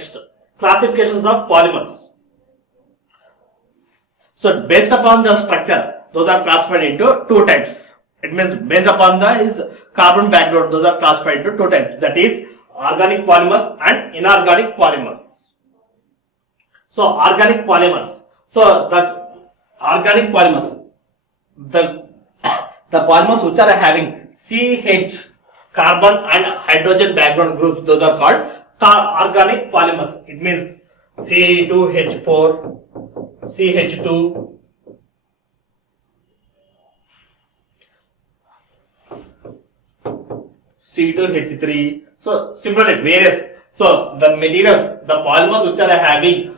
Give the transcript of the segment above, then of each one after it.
Next, classifications of polymers. So based upon the structure, those are classified into two types. It means based upon the is carbon background, those are classified into two types. That is organic polymers and inorganic polymers. So organic polymers. So the organic polymers, the polymers which are having CH, carbon and hydrogen background groups, those are called organic polymers. It means C2H4, CH2, C2H3. So similarly various. So the materials, the polymers which are having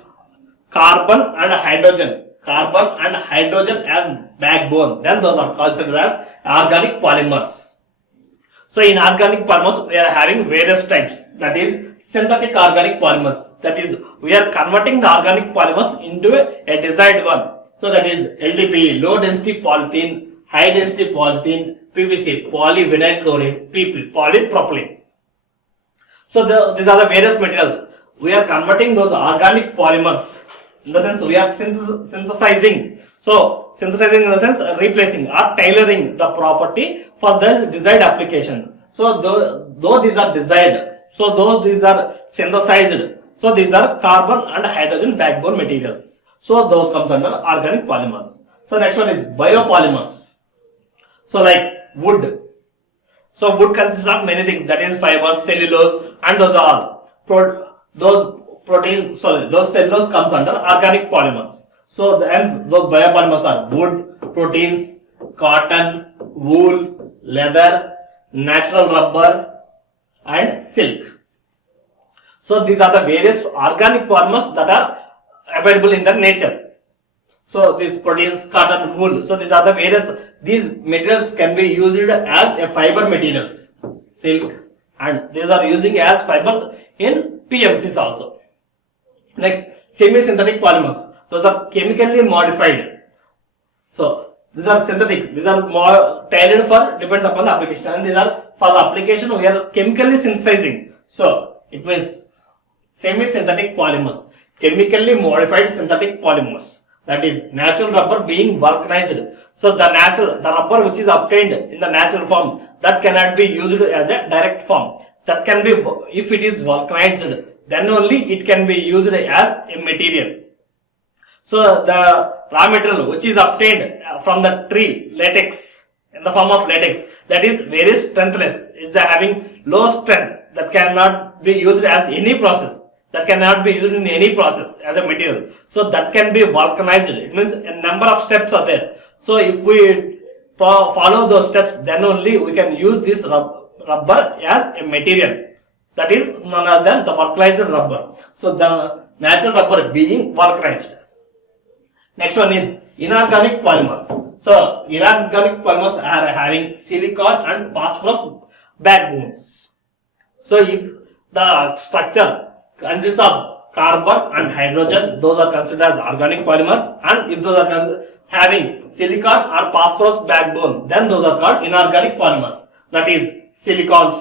carbon and hydrogen as backbone, then those are considered as organic polymers. So in organic polymers, we are having various types. That is synthetic organic polymers. That is, we are converting the organic polymers into a desired one. So that is LDPE, low density polythene, high density polythene, PVC, polyvinyl chloride, PP, polypropylene. So these are the various materials. We are converting those organic polymers. In the sense, we are synthesizing. So synthesizing in the sense replacing or tailoring the property for the desired application. So though these are desired, so though these are synthesized, so these are carbon and hydrogen backbone materials. So those comes under organic polymers. So next one is biopolymers. So like wood. So wood consists of many things, that is fibers, cellulose, and those are those cellulose comes under organic polymers. So hence those biopolymers are wood, proteins, cotton, wool, leather, natural rubber, and silk. So these are the various organic polymers that are available in the nature. So these proteins, cotton, wool. So these are the various. These materials can be used as a fiber materials, silk, and these are using as fibers in PMCs also. Next, semi-synthetic polymers. Those are chemically modified. So these are synthetic. These are more tailored for depends upon the application, and these are for the application we are chemically synthesizing. So it means semi-synthetic polymers, chemically modified synthetic polymers. That is natural rubber being vulcanized. So the rubber which is obtained in the natural form, that cannot be used as a direct form. That can be, if it is vulcanized, then only it can be used as a material. So the raw material which is obtained from the tree, latex, in the form of latex, that is very strengthless, is having low strength, that cannot be used as any process. That cannot be used in any process as a material. So that can be vulcanized. It means a number of steps are there. So if we follow those steps, then only we can use this rubber as a material. That is none other than the vulcanized rubber. So the natural rubber being vulcanized. Next one is inorganic polymers. So inorganic polymers are having silicon and phosphorus backbones. So if the structure consists of carbon and hydrogen, those are considered as organic polymers, and if those are having silicon or phosphorus backbone, then those are called inorganic polymers. That is silicon,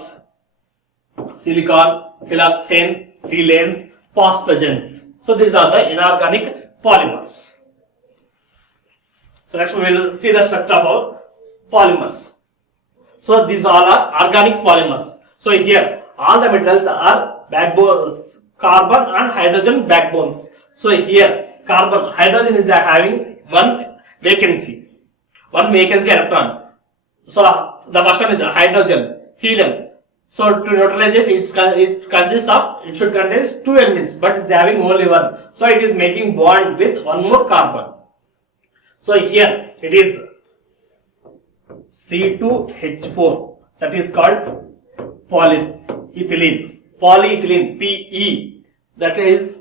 phylloxane, silanes, phosphagens. So these are the inorganic polymers. So next we will see the structure of our polymers. So these all are organic polymers. So here all the materials are backbones, carbon and hydrogen backbones. So here hydrogen is having one vacancy electron. So the first one is hydrogen, helium. So to neutralize it, it should contain two elements, but it's having only one. So it is making bond with one more carbon. So here it is C2H4, that is called polyethylene, PE. That is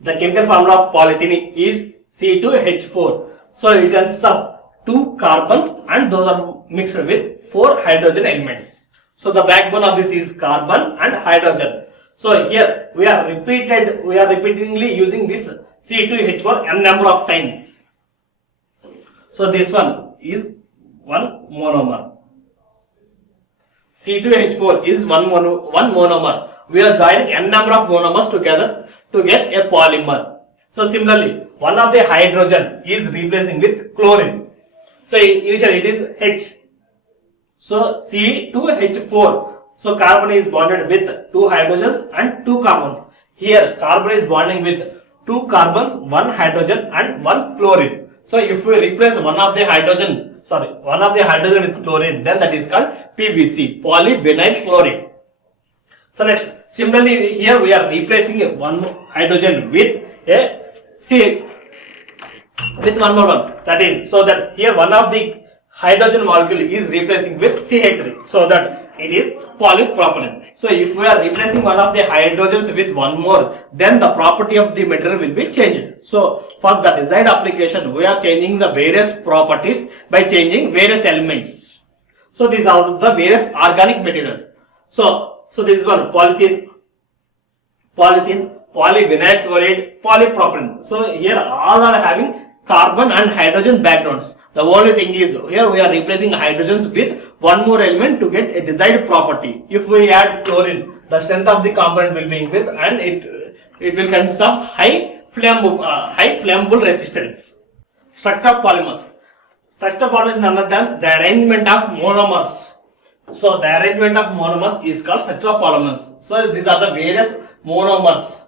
the chemical formula of polyethylene is C2H4. So it consists of two carbons and those are mixed with four hydrogen elements. So the backbone of this is carbon and hydrogen. So here we are repeatedly using this C2H4 n number of times. So this one is one monomer. C2H4 is one monomer. We are joining n number of monomers together to get a polymer. So similarly, one of the hydrogen is replacing with chlorine. So initially it is H. So C2H4. So carbon is bonded with two hydrogens and two carbons. Here carbon is bonding with two carbons, one hydrogen and one chlorine. So if we replace one of the hydrogen with chlorine, then that is called PVC, polyvinyl chloride. So next, similarly here we are replacing one hydrogen with a CH, with one more one. That is, so that here one of the hydrogen molecule is replacing with CH3, so that it is polypropylene. So if we are replacing one of the hydrogens with one more, then the property of the material will be changed. So for the desired application, we are changing the various properties by changing various elements. So these are the various organic materials. So this is one polythene, polyvinyl chloride, polypropylene. So here all are having carbon and hydrogen backgrounds. The only thing is here we are replacing hydrogens with one more element to get a desired property. If we add chlorine, the strength of the component will be increased and it will consist of high flammable resistance. Structure of polymers. Structure of polymers is none than the arrangement of monomers. So the arrangement of monomers is called structure of polymers. So these are the various monomers.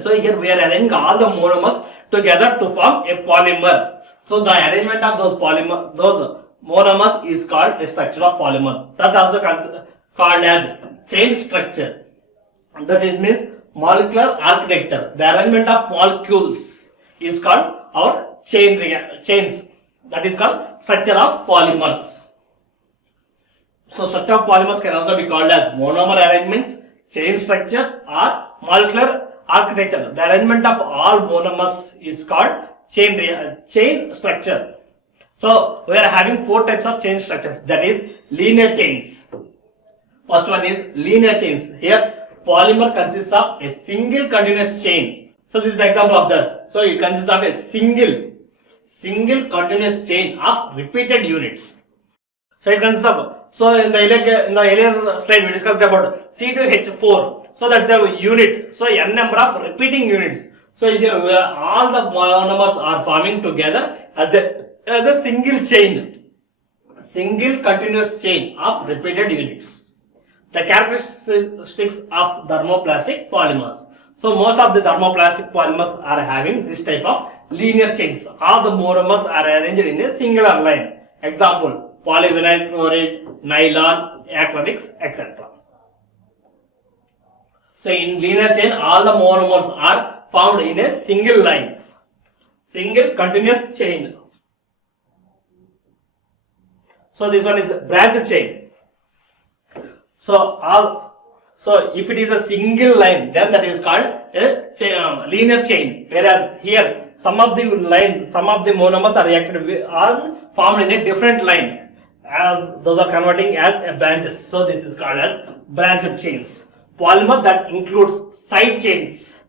So here we are arranging all the monomers together to form a polymer. So the arrangement of those monomers is called a structure of polymer. That also called as chain structure. That it means molecular architecture. The arrangement of molecules is called our chains. That is called structure of polymers. So structure of polymers can also be called as monomer arrangements, chain structure, or molecular architecture. The arrangement of all monomers is called chain structure. So we are having four types of chain structures, that is linear chains. First one is linear chains. Here polymer consists of a single continuous chain. So this is the example of this. So it consists of a single continuous chain of repeated units. So it consists of, so in the earlier slide we discussed about C2H4. So that's a unit. So n number of repeating units. So here all the monomers are forming together as a single chain, single continuous chain of repeated units. The characteristics of thermoplastic polymers. So most of the thermoplastic polymers are having this type of linear chains. All the monomers are arranged in a singular line. Example: polyvinyl chloride, nylon, acrylics, etc. So in linear chain, all the monomers are found in a single line, single continuous chain. So this one is branched chain. So if it is a single line, then that is called a linear chain. Whereas here some of the lines, some of the monomers are formed in a different line, as those are converting as branches. So this is called as branched chains. Polymer that includes side chains.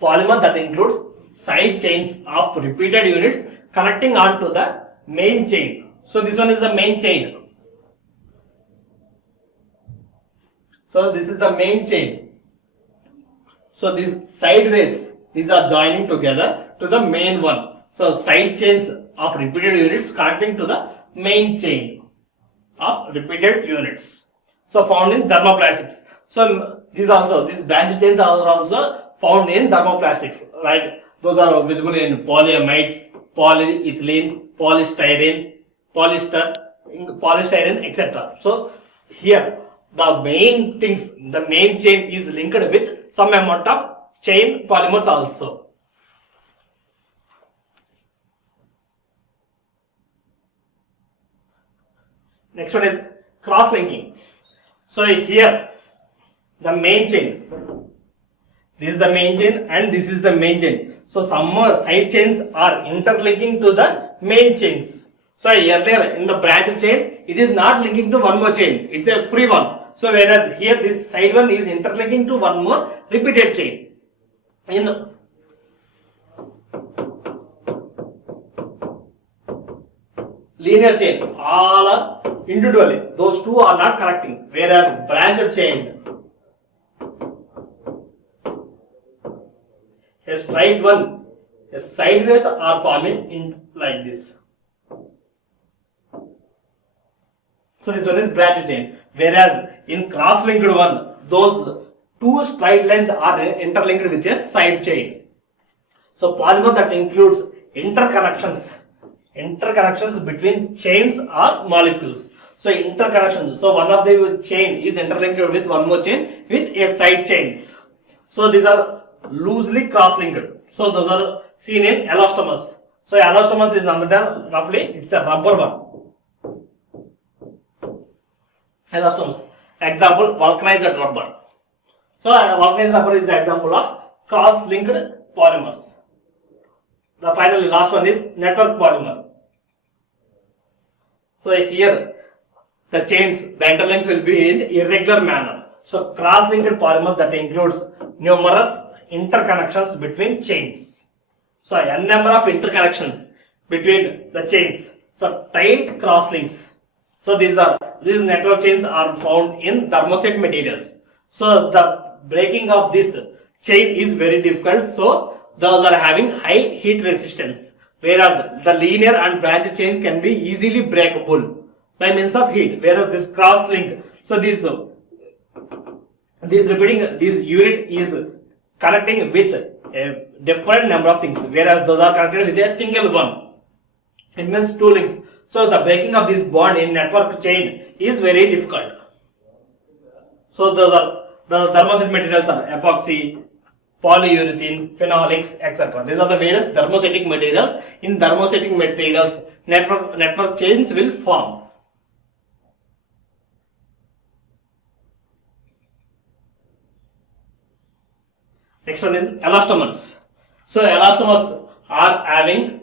Polymer that includes side chains of repeated units connecting on to the main chain. So this one is the main chain. So this is the main chain. So these sideways, these are joining together to the main one. So side chains of repeated units connecting to the main chain of repeated units. So found in thermoplastics. So these branch chains are also found in thermoplastics, like those are visible in polyamides, polyethylene, polystyrene, polystyrene, etc. So here the main things, the main chain is linked with some amount of chain polymers also. Next one is cross-linking. So here the main chain, this is the main chain and this is the main chain. So some more side chains are interlinking to the main chains. So earlier in the branch chain, it is not linking to one more chain, it's a free one. So whereas here this side one is interlinking to one more repeated chain. In linear chain, all are individually. Those two are not connecting. Whereas branched chain, a straight one, a sideways are forming in like this. So this one is branched chain. Whereas in cross-linked one, those two straight lines are interlinked with a side chain. So polymer that includes interconnections between chains or molecules. So interconnections. So one of the chain is interlinked with one more chain with a side chains. So these are loosely cross-linked. So those are seen in elastomers. So elastomers is another roughly it's a rubber one. Elastomers. Example, vulcanized rubber. So vulcanized rubber is the example of cross-linked polymers. The finally last one is network polymer. So here the chains, the interlinks will be in irregular manner. So cross-linked polymers that includes numerous interconnections between chains. So n number of interconnections between the chains. So tight cross-links. So these network chains are found in thermoset materials. So the breaking of this chain is very difficult. So those are having high heat resistance. Whereas the linear and branched chain can be easily breakable by means of heat. Whereas this cross link, so this unit is connecting with a different number of things. Whereas those are connected with a single one. It means two links. So the breaking of this bond in network chain is very difficult. So those are the thermoset materials are epoxy, polyurethane, phenolics, etc. These are the various thermostatic materials. In thermostatic materials, network chains will form. Next one is elastomers. So elastomers are having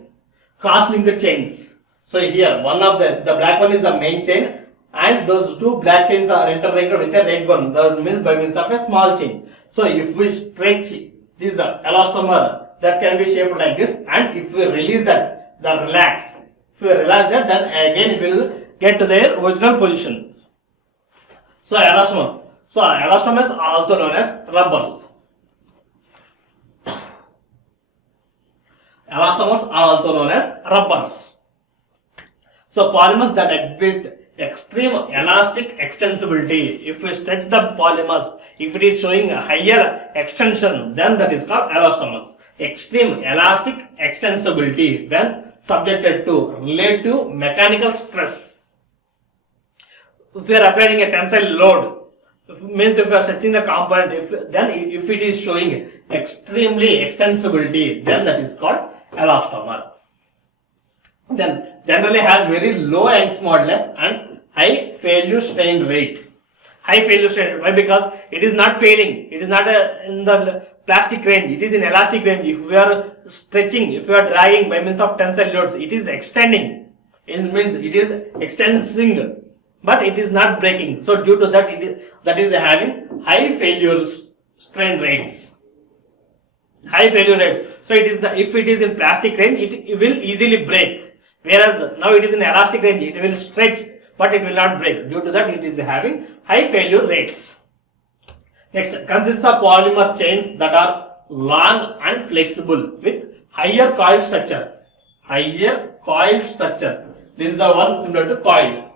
cross-linked chains. So here one of the black one is the main chain and those two black chains are interlinked with a red one. That means by means of a small chain. So if we stretch this elastomer, that can be shaped like this, and if we release that, relax. If we relax that, then again it will get to their original position. So elastomer. So elastomers are also known as rubbers. Elastomers are also known as rubbers. So polymers that exhibit extreme elastic extensibility. If we stretch the polymers, if it is showing a higher extension, then that is called elastomers. Extreme elastic extensibility when subjected to relative mechanical stress. If we are applying a tensile load, means if we are stretching the component, if it is showing extremely extensibility, then that is called elastomer. Then generally has very low Young's modulus and high failure strain rate. High failure strain, why? Because it is not failing. It is not in the plastic range. It is in elastic range. If we are stretching, if we are dragging by means of tensile loads, it is extending. It means it is extending, but it is not breaking. So due to that, that is having high failure strain rates. High failure rates. So it is if it is in plastic range, it will easily break. Whereas now it is in elastic range, it will stretch, but it will not break. Due to that, it is having high failure rates. Next, consists of polymer chains that are long and flexible with higher coil structure. Higher coil structure. This is the one similar to coil.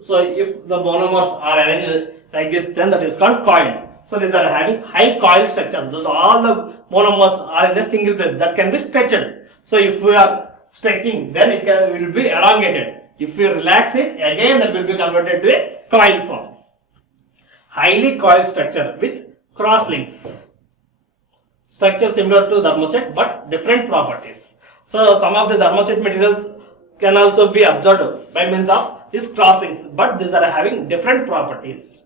So if the monomers are arranged like this, then that is called coil. So these are having high coil structure. Those all the monomers are in a single place that can be stretched. So if we are stretching, then it will be elongated. If we relax it, again that will be converted to a coil form. Highly coiled structure with cross links. Structure similar to thermoset but different properties. So some of the thermoset materials can also be observed by means of these cross links, but these are having different properties.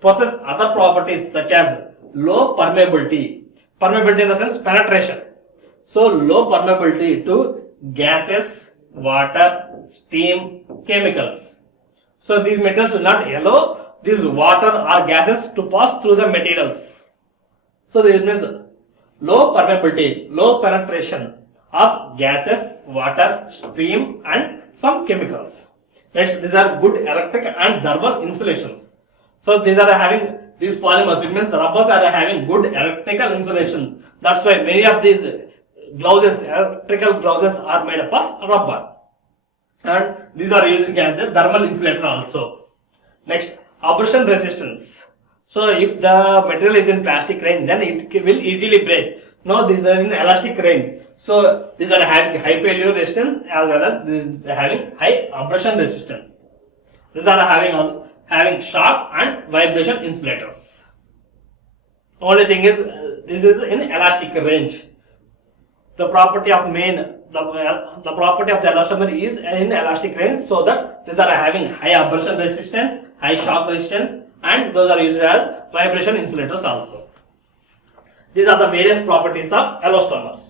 Possess other properties such as low permeability. Permeability in the sense penetration. So low permeability to gases, water, steam, chemicals. So these metals will not allow these water or gases to pass through the materials. So this means low permeability, low penetration of gases, water, steam and some chemicals. Next, these are good electric and thermal insulations. So these polymers, it means rubbers are having good electrical insulation. That's why many of these electrical glazes are made up of rubber. And these are used as a thermal insulator also. Next, abrasion resistance. So if the material is in plastic range, then it will easily break. Now these are in elastic range. So these are having high failure resistance as well as these are having high abrasion resistance. These are having shock and vibration insulators. Only thing is this is in elastic range. The property of the property of the elastomer is in elastic range, so that these are having high abrasion resistance, high shock resistance, and those are used as vibration insulators also. These are the various properties of elastomers.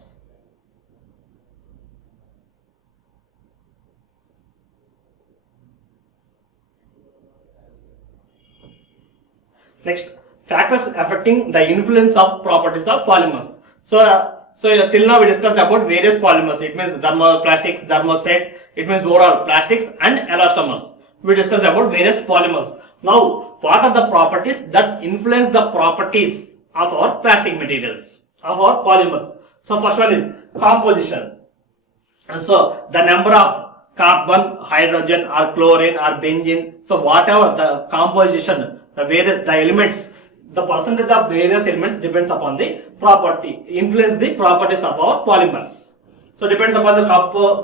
Next, factors affecting the influence of properties of polymers. So till now we discussed about various polymers. It means thermoplastics, thermosets. It means overall plastics and elastomers. We discussed about various polymers. Now, what are the properties that influence the properties of our plastic materials, of our polymers? So first one is composition. So the number of carbon, hydrogen or chlorine or benzene. So whatever the composition, the elements, the percentage of various elements depends upon the property, influence the properties of our polymers. So depends upon the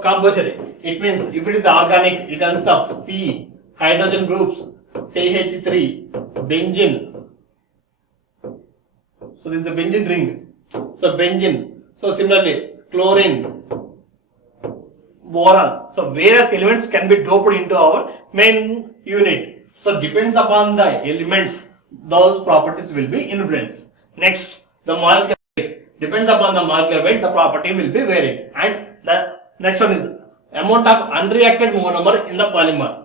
composition. It means if it is organic, it consists of C, hydrogen groups, CH3, benzene. So this is the benzene ring. So benzene. So similarly, chlorine, boron. So various elements can be doped into our main unit. So depends upon the elements, those properties will be influenced. Next, the molecular weight. Depends upon the molecular weight, the property will be varied. And the next one is amount of unreacted monomer in the polymer.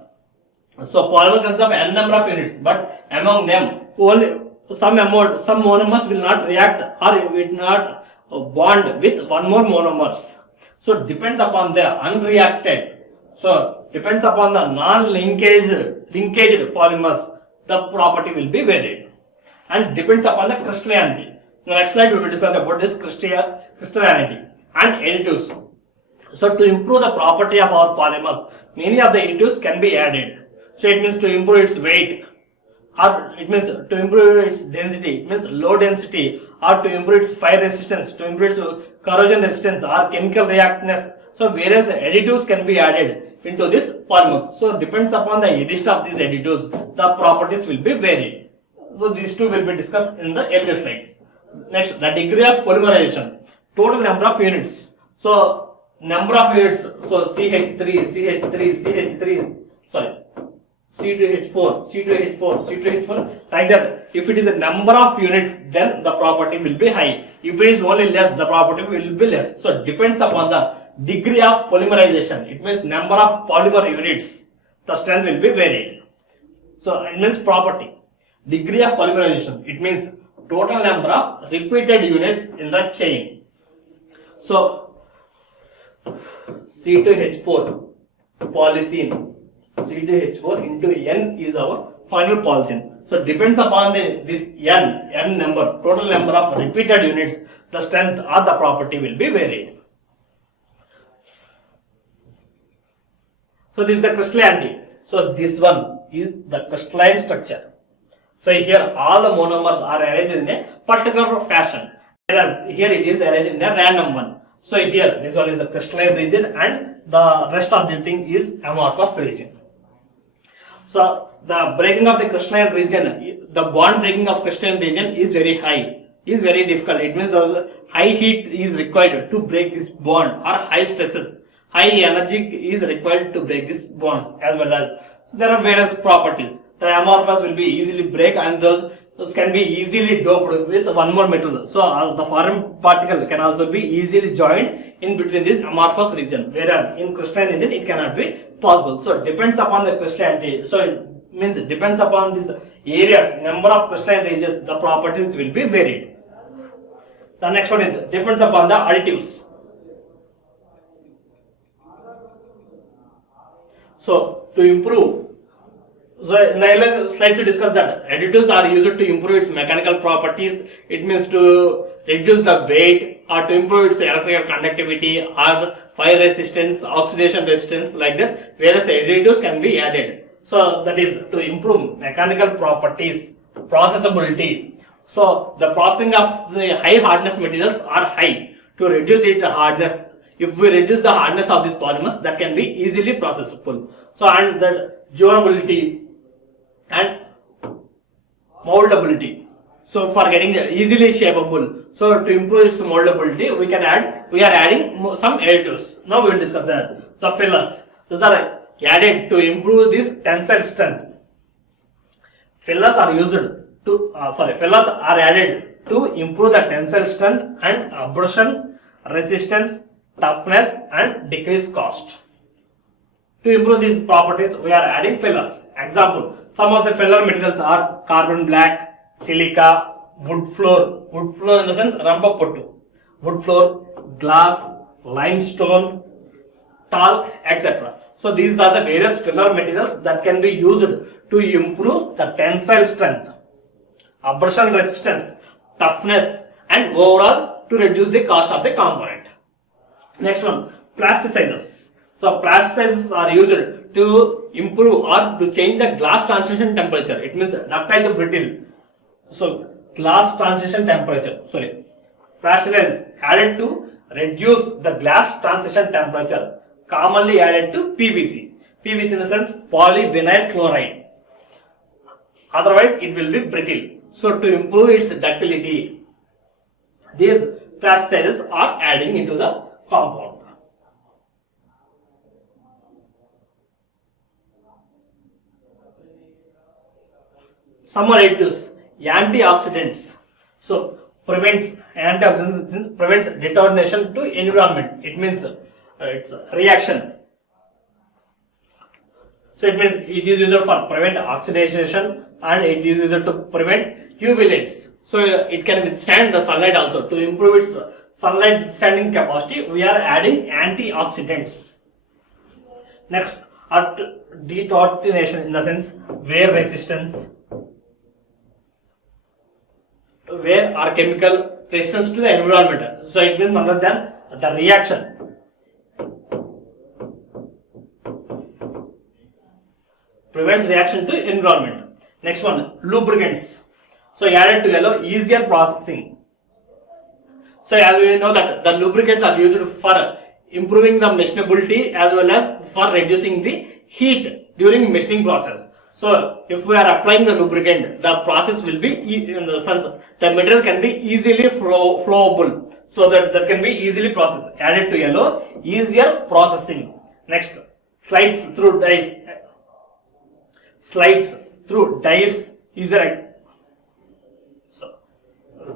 So polymer consists of n number of units, but among them only some monomers will not react or will not bond with one more monomers. So depends upon the unreacted. So depends upon the linkaged polymers, the property will be varied. And depends upon the crystallinity. In the next slide we will discuss about this crystallinity and additives. So to improve the property of our polymers, many of the additives can be added. So it means to improve its weight, or it means to improve its density, it means low density, or to improve its fire resistance, to improve its corrosion resistance or chemical reactness. So various additives can be added into this polymers. So depends upon the addition of these additives, the properties will be varied. So these two will be discussed in the earlier slides. Next, the degree of polymerization, total number of units. So number of units, so C2H4, like that. If it is a number of units, then the property will be high. If it is only less, the property will be less. So depends upon the degree of polymerization. It means number of polymer units, the strength will be varied. So it means property. Degree of polymerization, it means total number of repeated units in the chain. So C2H4 polythene, C2H4 into N is our final polythene. So depends upon this N number, total number of repeated units, the strength or the property will be varied. So this is the crystallinity. So this one is the crystalline structure. So here all the monomers are arranged in a particular fashion, whereas here it is arranged in a random one. So here this one is the crystalline region and the rest of the thing is amorphous region. So the breaking of the crystalline region, the bond breaking of crystalline region is very high, is very difficult. It means the high heat is required to break this bond, or high stresses, high energy is required to break these bonds, as well as there are various properties. The amorphous will be easily break, and those can be easily doped with one more metal. So the foreign particle can also be easily joined in between this amorphous region, whereas in crystalline region it cannot be possible. So it depends upon the crystallinity. So it means it depends upon these areas, number of crystalline regions, the properties will be varied. The next one is depends upon the additives. So to improve, so in the earlier slides we discussed that additives are used to improve its mechanical properties. It means to reduce the weight or to improve its electrical conductivity or fire resistance, oxidation resistance, like that. Various additives can be added. So that is to improve mechanical properties, processability. So the processing of the high hardness materials are high to reduce its hardness. If we reduce the hardness of these polymers, that can be easily processable. So and the durability and moldability. So for getting easily shapeable. So to improve its moldability, we are adding some additives. Now we will discuss that. The fillers. Those are added to improve this tensile strength. Fillers are added to improve the tensile strength and abrasion, resistance, toughness and decrease cost. To improve these properties, we are adding fillers. Example, some of the filler materials are carbon black, silica, wood floor in the sense ramba pottu, wood floor, glass, limestone, talc, etc. So these are the various filler materials that can be used to improve the tensile strength, abrasion resistance, toughness and overall to reduce the cost of the component. Next one, plasticizers. So plasticizers are used to improve or to change the glass transition temperature. It means ductile to brittle. So glass transition temperature. Plasticizers added to reduce the glass transition temperature. Commonly added to PVC. PVC in the sense polyvinyl chloride. Otherwise, it will be brittle. So to improve its ductility, these plasticizers are adding into the compound. Some more additives, antioxidants. So prevents deterioration to environment. It means it's a reaction. So it means it is used for prevent oxidation and it is used to prevent UV lights. So it can withstand the sunlight also. To improve its sunlight withstanding capacity, we are adding antioxidants. Next, detortination in the sense wear resistance. Wear or chemical resistance to the environment. So it means other than the reaction. Prevents reaction to environment. Next one, lubricants. So added to allow easier processing. So as we know that the lubricants are used for improving the machinability as well as for reducing the heat during machining process. So if we are applying the lubricant, the process will be in the sense the material can be easily flowable. So that can be easily processed. Added to yellow, easier processing. Next, slides through dyes. Slides through dyes is a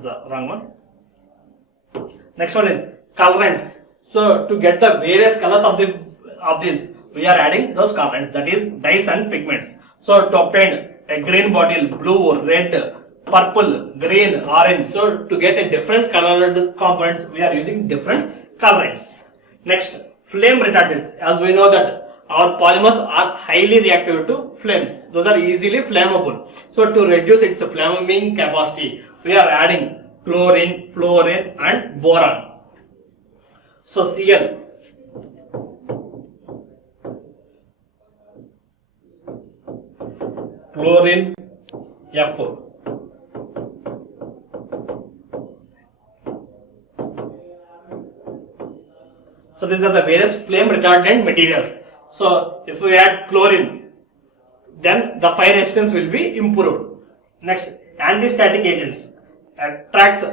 the wrong one. Next one is colorants. So to get the various colors of these, we are adding those colorants, that is dyes and pigments. So to obtain a green bottle, blue, red, purple, green, orange. So to get a different colored components, we are using different colorants. Next, flame retardants. As we know that our polymers are highly reactive to flames. Those are easily flammable. So to reduce its flaming capacity, we are adding chlorine, fluorine and boron. So Cl. Chlorine, F4. So these are the various flame retardant materials. So if we add chlorine, then the fire resistance will be improved. Next, anti-static agents attracts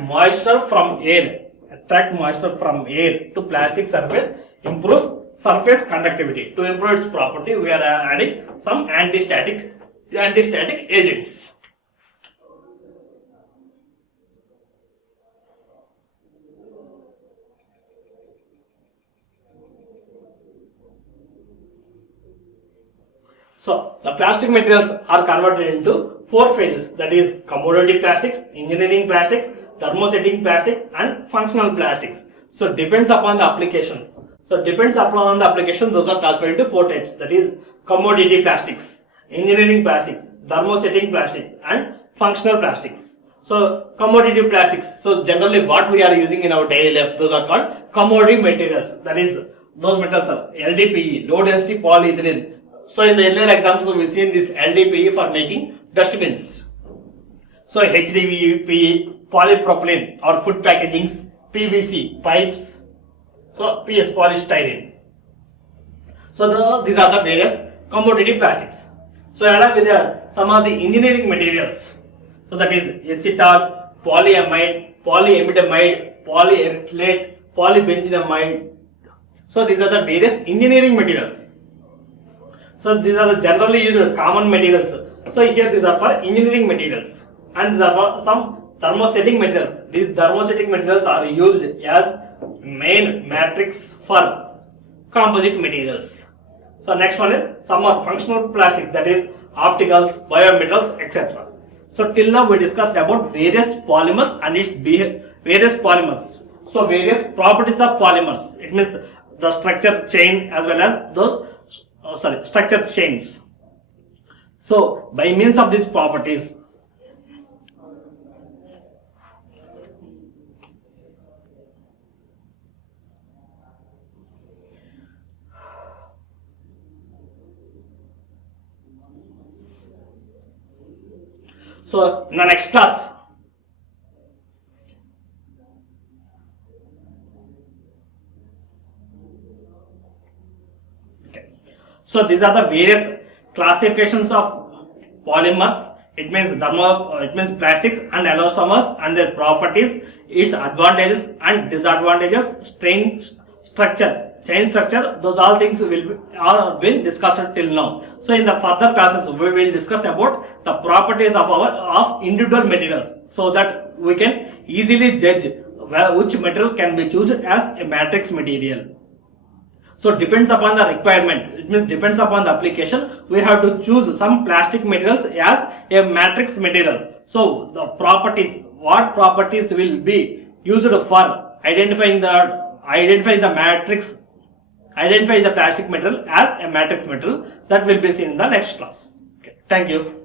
moisture from air. Attract moisture from air to plastic surface, improves surface conductivity. To improve its property, we are adding some anti-static agents. So the plastic materials are converted into 4 phases, that is commodity plastics, engineering plastics, thermosetting plastics and functional plastics. So depends upon the applications. So So depends upon the application, those are classified into 4 types. That is commodity plastics, engineering plastics, thermosetting plastics, and functional plastics. So commodity plastics. So generally what we are using in our daily life, those are called commodity materials. That is those metals are LDPE, low density polyethylene. So in the earlier examples we seen this LDPE for making dustbins. So HDPE, polypropylene or food packagings, PVC pipes. So PS polystyrene. So these are the various commodity plastics. So along with some of the engineering materials. So that is acetal, polyamide, polyamidamide, polyacrylate, polybenzenamide. So these are the various engineering materials. So these are the generally used common materials. So here these are for engineering materials, and these are for some thermosetting materials. These thermosetting materials are used as main matrix for composite materials. So next one is some are functional plastic, that is opticals, biometals, etc. So till now we discussed about various polymers and its various polymers. So various properties of polymers. It means the structure chain as well as those structure chains. So by means of these properties, so in the next class, so these are the various classifications of polymers. It means plastics and elastomers and their properties, its advantages and disadvantages, strength, structure, chain structure. Those all things are been discussed till now. So in the further classes we will discuss about the properties of individual materials, so that we can easily judge which material can be chosen as a matrix material. So depends upon the requirement, it means depends upon the application, we have to choose some plastic materials as a matrix material. So the properties, what properties will be used for identifying the plastic material as a matrix material, that will be seen in the next class. Okay. Thank you.